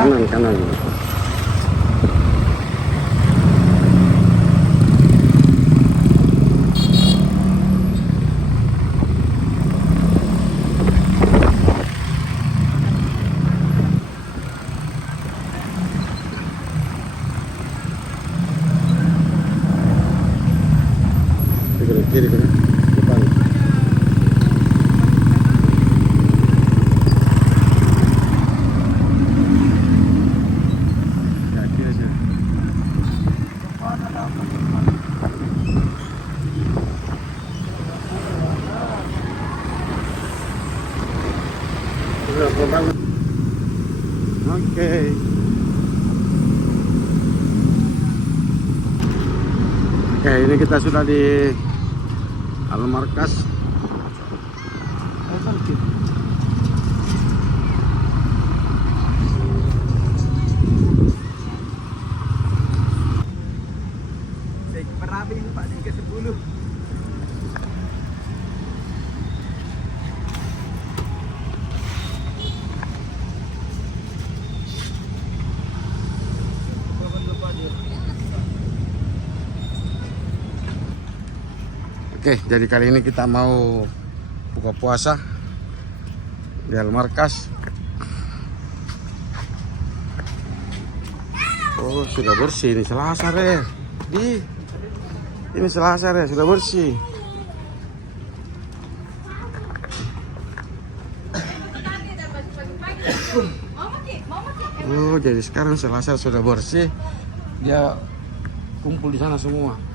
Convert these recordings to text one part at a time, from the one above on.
Kanan, kanan. Kiri kan depan. Kaki aja. Oke. Oke, ini kita sudah di Al-Markas. Merapi ini Pak, ke 10. Oke, jadi kali ini kita mau buka puasa di Al-Markas. Oh, sudah bersih ini Selasa ya. Ini Selasa ya, sudah bersih. Oh, jadi sekarang Selasa sudah bersih. Dia kumpul di sana semua.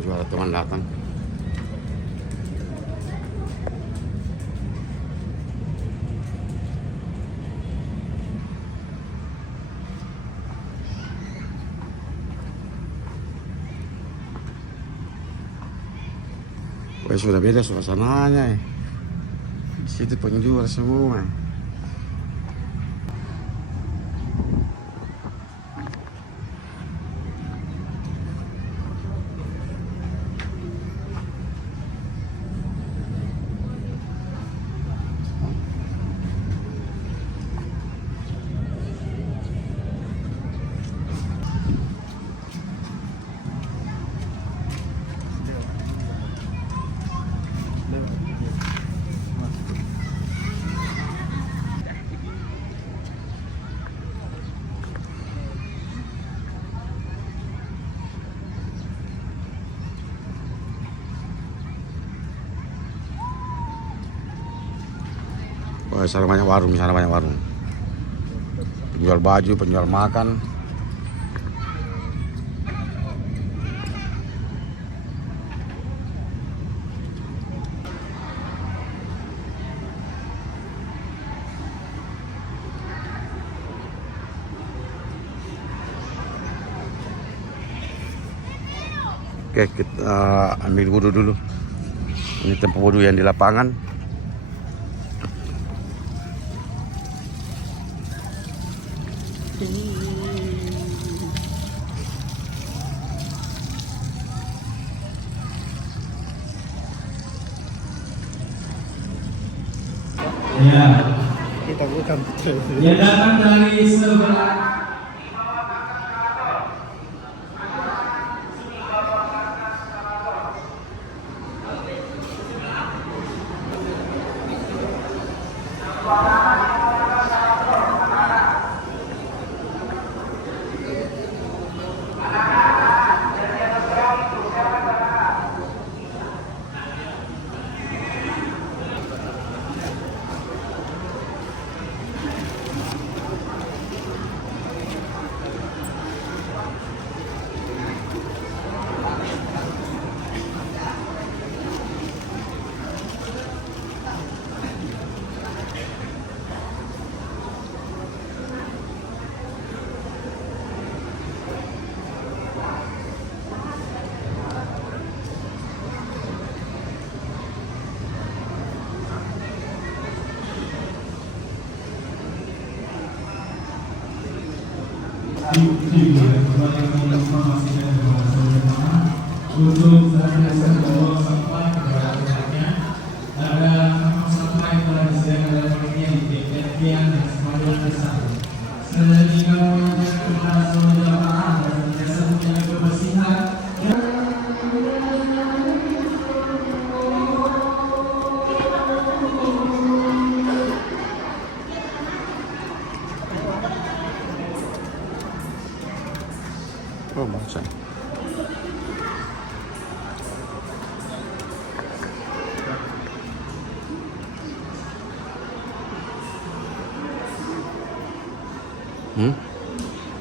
Juga ada teman datang. Wah, sudah beda suasananya ya. Di situ penjual semua. Wah, sana banyak warung, sana banyak warung. Penjual baju, penjual makan. Oke, kita ambil wudhu dulu. Ini tempat wudhu yang di lapangan. Ya, Kita bukan yang datang dari sebelah untuk senantiasa membawa sampah kepada pihaknya. Ada kantong sampah yang telah disediakan oleh panitia di tiap tiang dan sepanjang desa. Selanjutnya kami mengajak kepada seluruh jamaah dan senantiasa menjaga kebersihan. Oh, baca.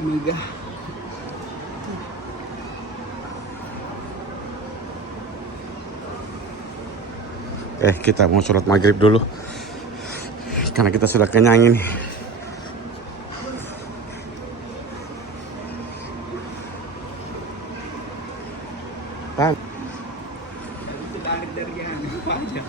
Omega. Kita mau sholat maghrib dulu karena kita sudah kenyang ini. Tan. Itu balik dari yang apa aja.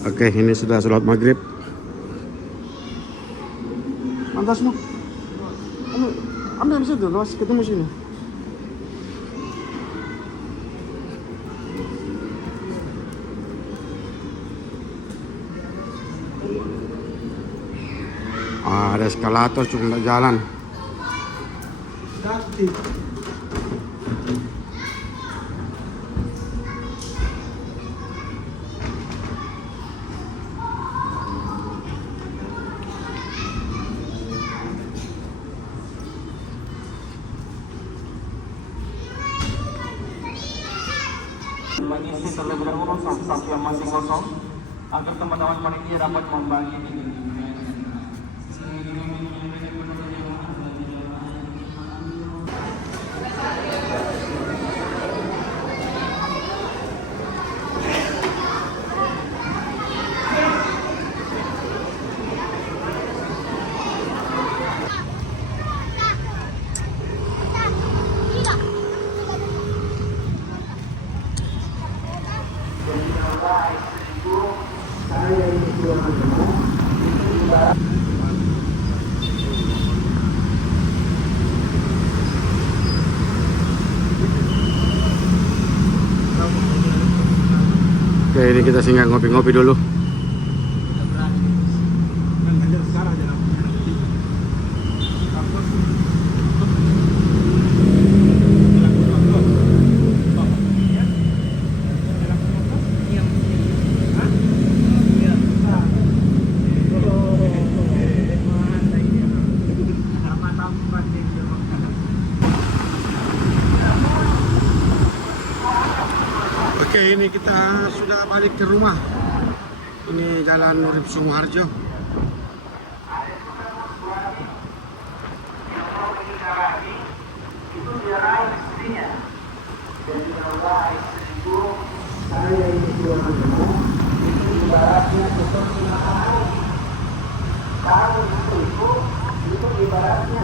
Oke, ini sudah sholat maghrib. Mantasmu? Ambil di situ, luas ketemu sini. Ada eskalator cuma nggak jalan. Mengisi terlebih dahulu saf-saf yang masih kosong agar teman-teman panitia dapat membagi diri. Oke, ini kita singgah ngopi-ngopi dulu. Oke, ini kita sudah balik ke rumah. Ini Jalan Urip Sumoharjo. Itu ibaratnya